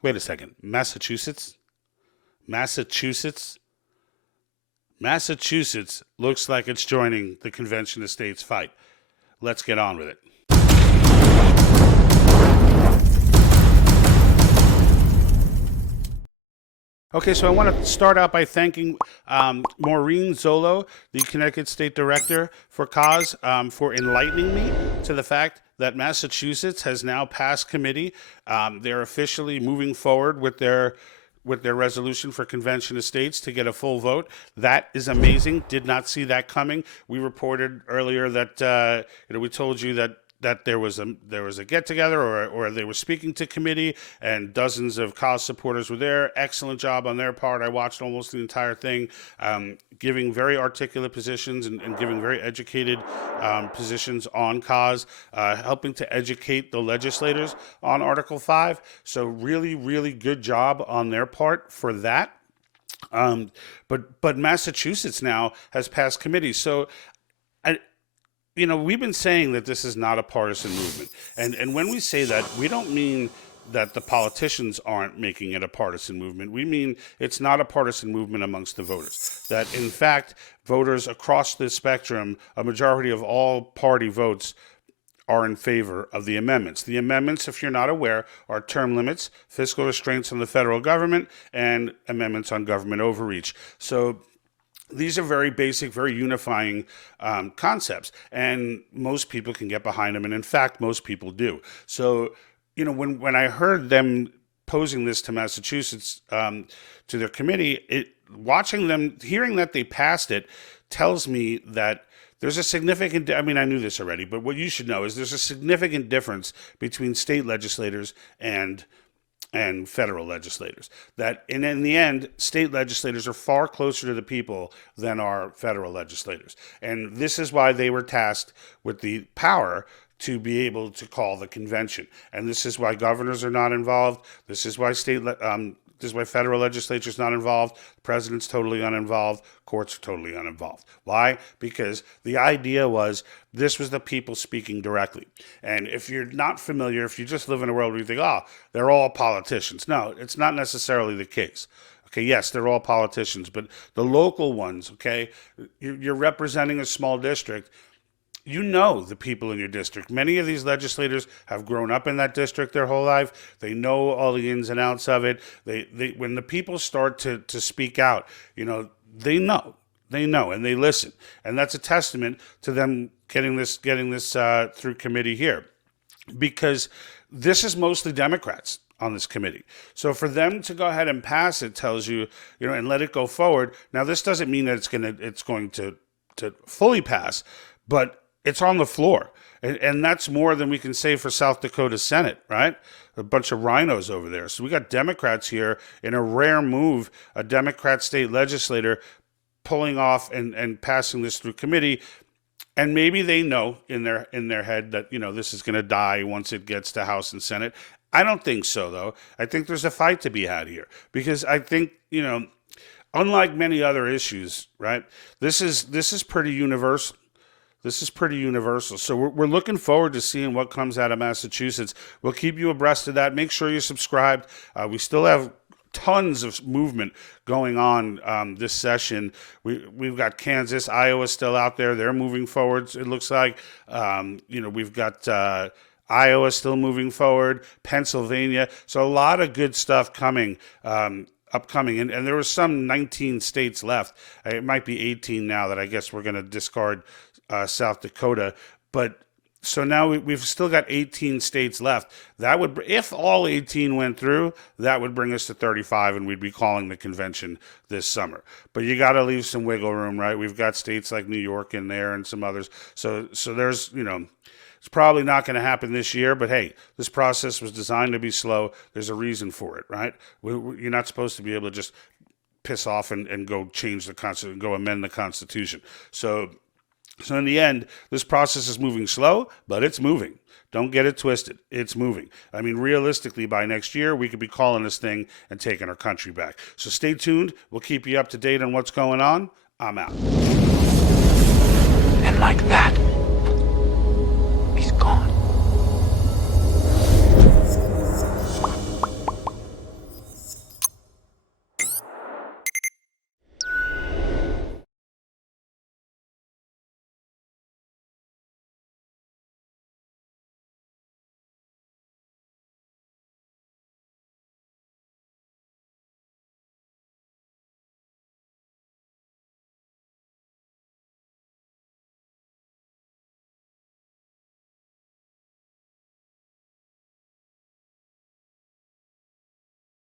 Wait a second. Massachusetts? Massachusetts? Massachusetts looks like it's joining the Convention of States fight. Let's get on with it. Okay, so I want to start out by thanking Maureen Zolo, the Connecticut State Director for CAUSE, for enlightening me to the fact that Massachusetts has now passed committee. They're officially moving forward with their resolution for Convention of States to get a full vote. That is amazing. Did not see that coming. We reported earlier that we told you that there was a get together or they were speaking to committee and dozens of cause supporters were there. Excellent job on their part. I watched almost the entire thing, giving very articulate positions and giving very educated positions on cause, helping to educate the legislators on Article 5. So really, really good job on their part for that. But Massachusetts now has passed committee. So we've been saying that this is not a partisan movement. And when we say that, we don't mean that the politicians aren't making it a partisan movement. We mean it's not a partisan movement amongst the voters. That, in fact, voters across the spectrum, a majority of all party votes, are in favor of the amendments. The amendments, if you're not aware, are term limits, fiscal restraints on the federal government, and amendments on government overreach. So these are very basic, very unifying concepts, and most people can get behind them, and in fact, most people do. So, when I heard them posing this to Massachusetts, to their committee, hearing that they passed it tells me that there's a significant, I knew this already, but what you should know is there's a significant difference between state legislators and federal legislators. That in the end, state legislators are far closer to the people than are federal legislators. And this is why they were tasked with the power to be able to call the convention. And this is why governors are not involved. This is why this is why federal legislature is not involved. The president's totally uninvolved. Courts are totally uninvolved. Why? Because the idea was this was the people speaking directly. And if you're not familiar, if you just live in a world where you think, they're all politicians. No, it's not necessarily the case. Okay, yes, they're all politicians, but the local ones, okay, you're representing a small district. You know the people in your district. Many of these legislators have grown up in that district their whole life. They know all the ins and outs of it. They when the people start to speak out, they know, and they listen. And that's a testament to them getting this through committee here, because this is mostly Democrats on this committee. So for them to go ahead and pass it tells you, and let it go forward. Now, this doesn't mean that it's going to fully pass, but it's on the floor. And that's more than we can say for South Dakota Senate, right? A bunch of rhinos over there. So we got Democrats here in a rare move, a Democrat state legislator pulling off and passing this through committee. And maybe they know in their head that, this is going to die once it gets to House and Senate. I don't think so, though. I think there's a fight to be had here, because I think, unlike many other issues, right? This is pretty universal. This is pretty universal. So we're looking forward to seeing what comes out of Massachusetts. We'll keep you abreast of that. Make sure you're subscribed. We still have tons of movement going on this session. We've got Kansas, Iowa still out there. They're moving forward, it looks like. We've got Iowa still moving forward, Pennsylvania. So a lot of good stuff coming. Upcoming, and there were some 19 states left. It might be 18 now that I guess we're going to discard South Dakota. But so now we've still got 18 states left. That would, if all 18 went through, that would bring us to 35, and we'd be calling the convention this summer. But you got to leave some wiggle room, right? We've got states like New York in there and some others. So there's, it's probably not going to happen this year, but hey, this process was designed to be slow. There's a reason for it, right? You're not supposed to be able to just piss off and go change the Constitution, go amend the Constitution. So in the end, this process is moving slow, but it's moving. Don't get it twisted. It's moving. Realistically, by next year, we could be calling this thing and taking our country back. So stay tuned. We'll keep you up to date on what's going on. I'm out. And like that,